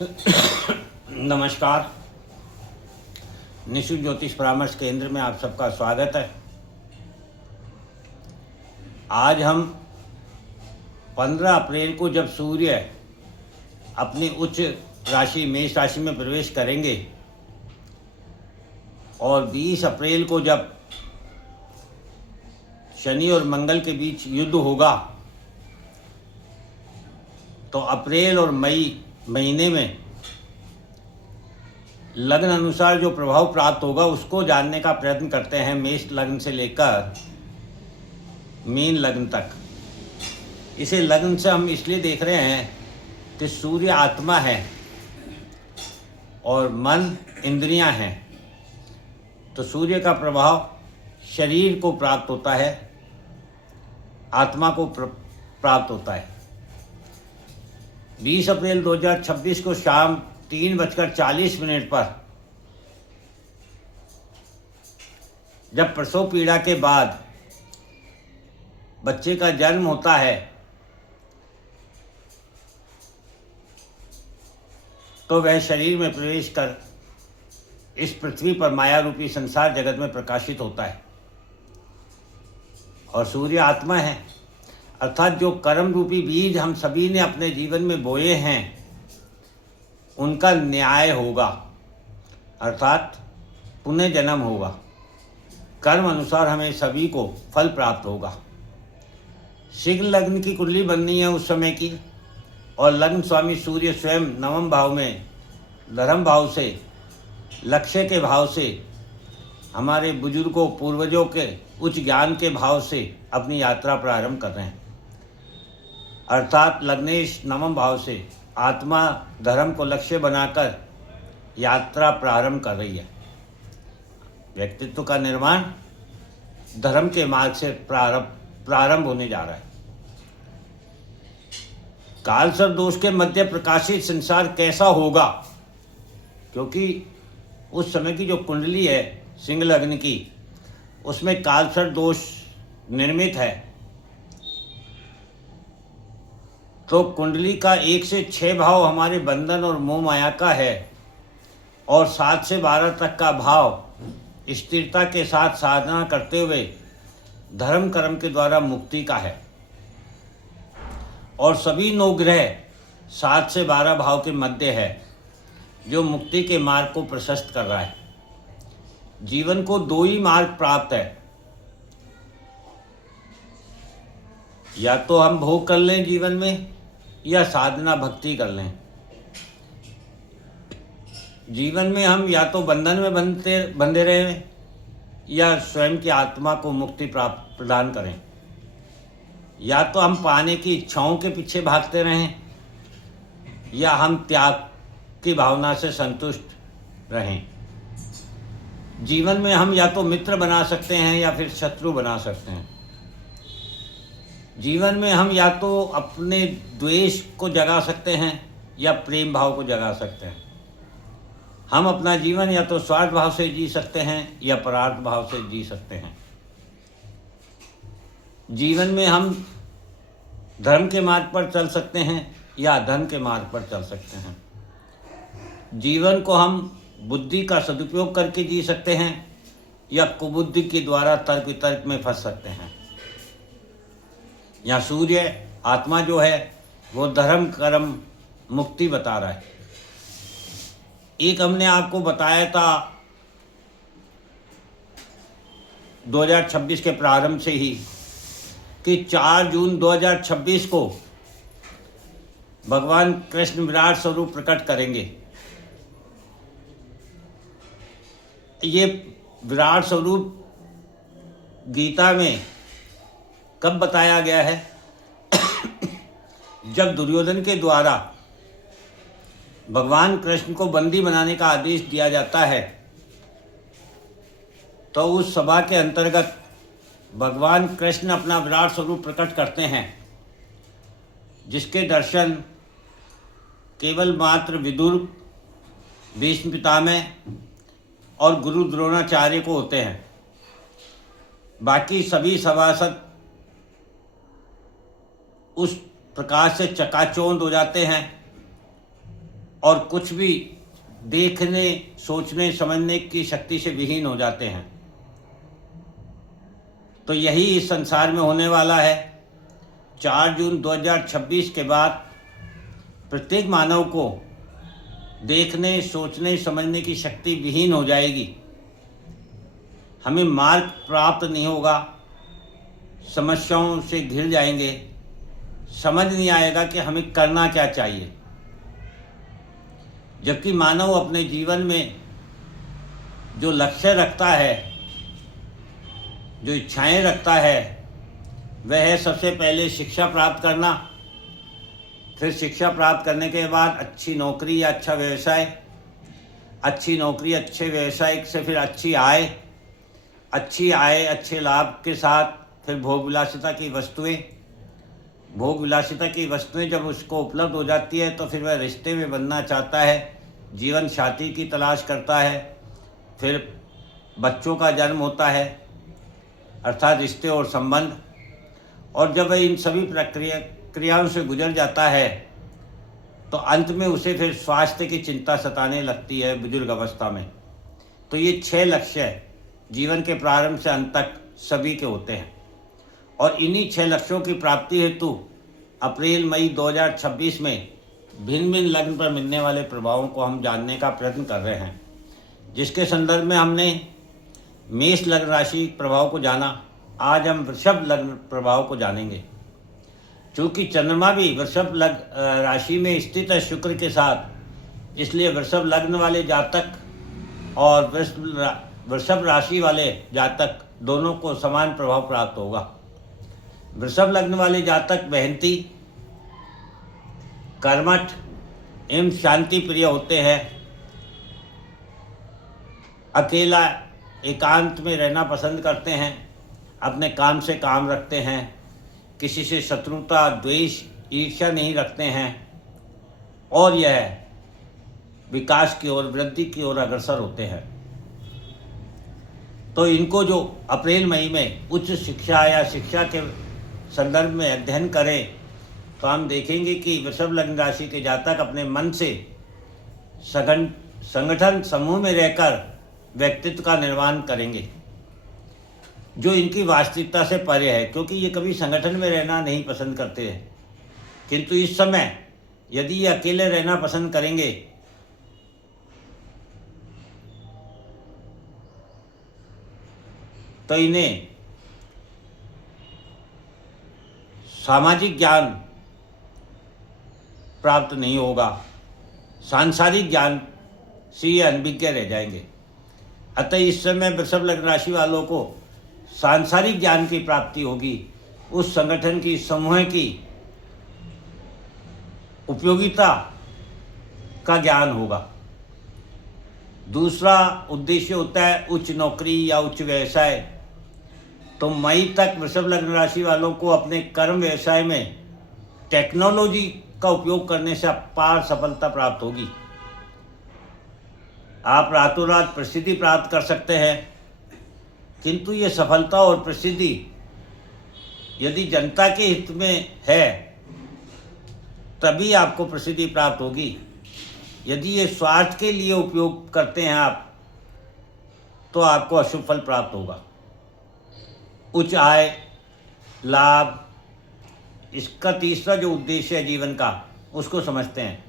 नमस्कार। निशुल्क ज्योतिष परामर्श केंद्र में आप सबका स्वागत है। आज हम 15 अप्रैल को जब सूर्य अपनी उच्च राशि मेष राशि में प्रवेश करेंगे और 20 अप्रैल को जब शनि और मंगल के बीच युद्ध होगा, तो अप्रैल और मई महीने में लग्न अनुसार जो प्रभाव प्राप्त होगा उसको जानने का प्रयत्न करते हैं। मेष लग्न से लेकर मीन लग्न तक। इसे लग्न से हम इसलिए देख रहे हैं कि सूर्य आत्मा है और मन इंद्रियां हैं, तो सूर्य का प्रभाव शरीर को प्राप्त होता है, आत्मा को प्राप्त होता है। 20 अप्रैल 2026 को शाम 3:40 पर जब प्रसव पीड़ा के बाद बच्चे का जन्म होता है, तो वह शरीर में प्रवेश कर इस पृथ्वी पर माया रूपी संसार जगत में प्रकाशित होता है। और सूर्य आत्मा है, अर्थात जो कर्म रूपी बीज हम सभी ने अपने जीवन में बोए हैं उनका न्याय होगा, अर्थात पुण्य जन्म होगा। कर्म अनुसार हमें सभी को फल प्राप्त होगा। सिंह लग्न की कुंडली बननी है उस समय की, और लग्न स्वामी सूर्य स्वयं नवम भाव में धर्म भाव से, लक्ष्य के भाव से, हमारे बुजुर्गों पूर्वजों के उच्च ज्ञान के भाव से अपनी यात्रा प्रारंभ कर रहे हैं। अर्थात लग्नेश नवम भाव से आत्मा धर्म को लक्ष्य बनाकर यात्रा प्रारंभ कर रही है। व्यक्तित्व का निर्माण धर्म के मार्ग से प्रारंभ होने जा रहा है। कालसर्प दोष के मध्य प्रकाशित संसार कैसा होगा, क्योंकि उस समय की जो कुंडली है सिंह लग्न की, उसमें कालसर्प दोष निर्मित है। तो कुंडली का 1 से 6 भाव हमारे बंधन और मोह माया का है, और 7 से 12 तक का भाव स्थिरता के साथ साधना करते हुए धर्म कर्म के द्वारा मुक्ति का है। और सभी 9 ग्रह 7 से 12 भाव के मध्य है, जो मुक्ति के मार्ग को प्रशस्त कर रहा है। जीवन को 2 ही मार्ग प्राप्त है, या तो हम भोग कर लें जीवन में, या साधना भक्ति कर लें। जीवन में हम या तो बंधन में बंधे रहें, या स्वयं की आत्मा को मुक्ति प्राप्त प्रदान करें। या तो हम पाने की इच्छाओं के पीछे भागते रहें, या हम त्याग की भावना से संतुष्ट रहें। जीवन में हम या तो मित्र बना सकते हैं या फिर शत्रु बना सकते हैं। जीवन में हम या तो अपने द्वेष को जगा सकते हैं या प्रेम भाव को जगा सकते हैं। हम अपना जीवन या तो स्वार्थ भाव से जी सकते हैं या परार्थ भाव से जी सकते हैं। जीवन में हम धर्म के मार्ग पर चल सकते हैं या अधर्म के मार्ग पर चल सकते हैं। जीवन को हम बुद्धि का सदुपयोग करके जी सकते हैं, या कुबुद्धि के द्वारा तर्क वितर्क में फंस सकते हैं। यहाँ सूर्य आत्मा जो है वो धर्म कर्म मुक्ति बता रहा है। एक हमने आपको बताया था 2026 के प्रारंभ से ही कि 4 जून 2026 को भगवान कृष्ण विराट स्वरूप प्रकट करेंगे। ये विराट स्वरूप गीता में कब बताया गया है? जब दुर्योधन के द्वारा भगवान कृष्ण को बंदी बनाने का आदेश दिया जाता है, तो उस सभा के अंतर्गत भगवान कृष्ण अपना विराट स्वरूप प्रकट करते हैं, जिसके दर्शन केवल मात्र विदुर, भीष्म पितामह और गुरु द्रोणाचार्य को होते हैं। बाकी सभी सभासद उस प्रकाश से चकाचौंध हो जाते हैं और कुछ भी देखने, सोचने, समझने की शक्ति से विहीन हो जाते हैं। तो यही इस संसार में होने वाला है। 4 जून 2026 के बाद प्रत्येक मानव को देखने, सोचने, समझने की शक्ति विहीन हो जाएगी। हमें मार्ग प्राप्त नहीं होगा, समस्याओं से घिर जाएंगे, समझ नहीं आएगा कि हमें करना क्या चाहिए। जबकि मानव अपने जीवन में जो लक्ष्य रखता है, जो इच्छाएं रखता है, वह है सबसे पहले शिक्षा प्राप्त करना, फिर शिक्षा प्राप्त करने के बाद अच्छी नौकरी या अच्छा व्यवसाय, अच्छी नौकरी, अच्छे व्यवसाय से फिर अच्छी आय, अच्छे लाभ के साथ फिर भोग विलासिता की वस्तुएं। भोग विलासिता की वस्तुएं जब उसको उपलब्ध हो जाती है तो फिर वह रिश्ते में बनना चाहता है, जीवन साथी की तलाश करता है, फिर बच्चों का जन्म होता है, अर्थात रिश्ते और संबंध। और जब वह इन सभी क्रियाओं से गुजर जाता है तो अंत में उसे फिर स्वास्थ्य की चिंता सताने लगती है बुजुर्ग अवस्था में। तो ये 6 लक्ष्य जीवन के प्रारंभ से अंत तक सभी के होते हैं। और इन्हीं 6 लक्ष्यों की प्राप्ति हेतु अप्रैल मई 2026 में भिन्न भिन्न लग्न पर मिलने वाले प्रभावों को हम जानने का प्रयत्न कर रहे हैं, जिसके संदर्भ में हमने मेष लग्न राशि प्रभाव को जाना। आज हम वृषभ लग्न प्रभाव को जानेंगे। चूँकि चंद्रमा भी वृषभ लग्न राशि में स्थित है शुक्र के साथ, इसलिए वृषभ लग्न वाले जातक और वृषभ राशि वाले जातक दोनों को समान प्रभाव प्राप्त होगा। वृषभ लग्न वाले जातक मेहनती, कर्मठ एवं शांति प्रिय होते हैं। अकेला एकांत में रहना पसंद करते हैं, अपने काम से काम रखते हैं, किसी से शत्रुता, द्वेष, ईर्ष्या नहीं रखते हैं और यह विकास की ओर, वृद्धि की ओर अग्रसर होते हैं। तो इनको जो अप्रैल मई में उच्च शिक्षा या शिक्षा के संदर्भ में अध्ययन करें तो हम देखेंगे कि वृषभ लग्न राशि के जातक अपने मन से संगठन समूह में रहकर व्यक्तित्व का निर्माण करेंगे, जो इनकी वास्तविकता से परे है, क्योंकि ये कभी संगठन में रहना नहीं पसंद करते हैं। किंतु इस समय यदि ये अकेले रहना पसंद करेंगे तो इन्हें सामाजिक ज्ञान प्राप्त नहीं होगा, सांसारिक ज्ञान से ये अनभिज्ञ रह जाएंगे। अतः इस समय वृषभ लग्न राशि वालों को सांसारिक ज्ञान की प्राप्ति होगी, उस संगठन की, समूह की उपयोगिता का ज्ञान होगा। दूसरा उद्देश्य होता है उच्च नौकरी या उच्च व्यवसाय। तो मई तक वृषभ लग्न राशि वालों को अपने कर्म व्यवसाय में टेक्नोलॉजी का उपयोग करने से अपार सफलता प्राप्त होगी। आप रातों रात प्रसिद्धि प्राप्त कर सकते हैं, किंतु ये सफलता और प्रसिद्धि यदि जनता के हित में है तभी आपको प्रसिद्धि प्राप्त होगी। यदि ये स्वार्थ के लिए उपयोग करते हैं आप, तो आपको अशुभ फल प्राप्त होगा। उच्च आय, लाभ, इसका तीसरा जो उद्देश्य है जीवन का, उसको समझते हैं।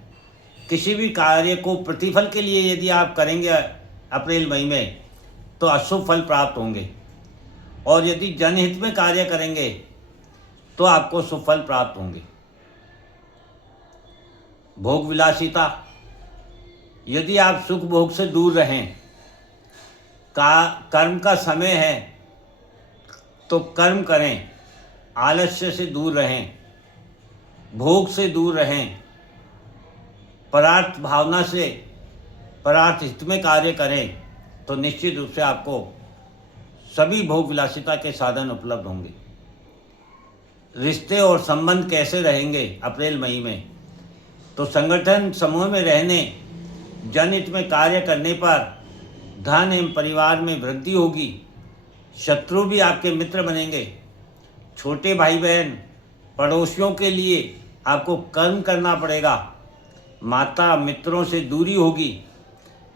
किसी भी कार्य को प्रतिफल के लिए यदि आप करेंगे अप्रैल मई में तो अशुभ फल प्राप्त होंगे, और यदि जनहित में कार्य करेंगे तो आपको शुभ फल प्राप्त होंगे। भोग विलासिता, यदि आप सुख भोग से दूर रहें, कर्म का समय है तो कर्म करें, आलस्य से दूर रहें, भोग से दूर रहें, परार्थ भावना से परार्थ हित में कार्य करें, तो निश्चित रूप से आपको सभी भोग विलासिता के साधन उपलब्ध होंगे। रिश्ते और संबंध कैसे रहेंगे अप्रैल मई में? तो संगठन समूह में रहने, जनहित में कार्य करने पर धन एवं परिवार में वृद्धि होगी। शत्रु भी आपके मित्र बनेंगे। छोटे भाई बहन, पड़ोसियों के लिए आपको कर्म करना पड़ेगा, माता मित्रों से दूरी होगी,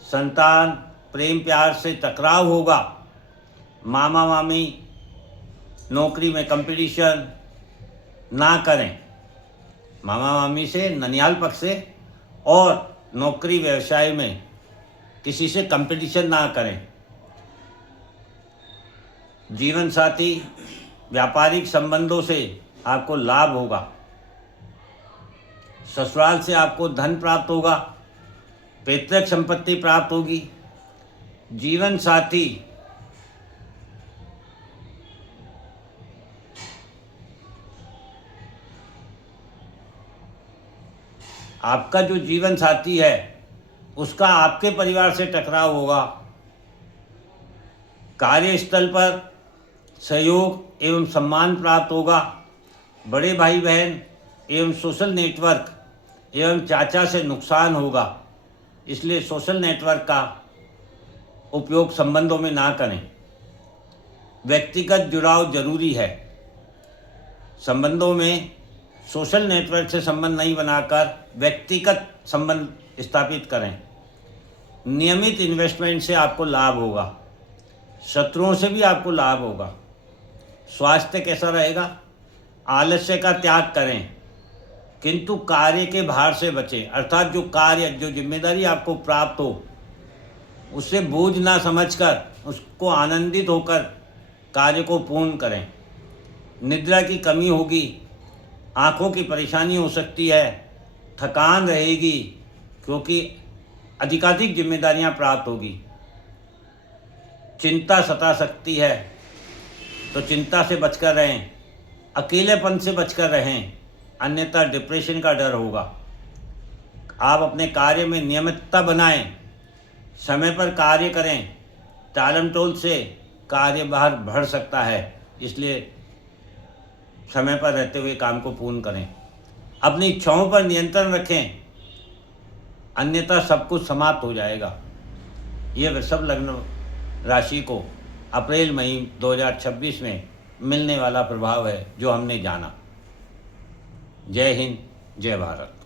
संतान प्रेम प्यार से टकराव होगा, मामा मामी नौकरी में कंपटीशन ना करें, मामा मामी से, ननिहाल पक्ष से, और नौकरी व्यवसाय में किसी से कंपटीशन ना करें। जीवन साथी व्यापारिक संबंधों से आपको लाभ होगा, ससुराल से आपको धन प्राप्त होगा, पैतृक संपत्ति प्राप्त होगी। जीवन साथी आपका जो जीवन साथी है उसका आपके परिवार से टकराव होगा। कार्यस्थल पर सहयोग एवं सम्मान प्राप्त होगा। बड़े भाई बहन एवं सोशल नेटवर्क एवं चाचा से नुकसान होगा, इसलिए सोशल नेटवर्क का उपयोग संबंधों में ना करें। व्यक्तिगत जुड़ाव जरूरी है। संबंधों में सोशल नेटवर्क से संबंध नहीं बनाकर व्यक्तिगत संबंध स्थापित करें। नियमित इन्वेस्टमेंट से आपको लाभ होगा, शत्रुओं से भी आपको लाभ होगा। स्वास्थ्य कैसा रहेगा? आलस्य का त्याग करें, किंतु कार्य के भार से बचें। अर्थात जो कार्य, जो जिम्मेदारी आपको प्राप्त हो उससे बोझ ना समझकर उसको आनंदित होकर कार्य को पूर्ण करें। निद्रा की कमी होगी, आँखों की परेशानी हो सकती है, थकान रहेगी क्योंकि अधिकाधिक जिम्मेदारियां प्राप्त होगी। चिंता सता सकती है तो चिंता से बचकर रहें, अकेलेपन से बचकर रहें, अन्यथा डिप्रेशन का डर होगा। आप अपने कार्य में नियमितता बनाएं, समय पर कार्य करें। टालमटोल से कार्य बाहर बढ़ सकता है, इसलिए समय पर रहते हुए काम को पूर्ण करें। अपनी इच्छाओं पर नियंत्रण रखें, अन्यथा सब कुछ समाप्त हो जाएगा। ये वृषभ लग्न राशि को अप्रैल मई 2026 में मिलने वाला प्रभाव है जो हमने जाना। जय हिंद, जय भारत।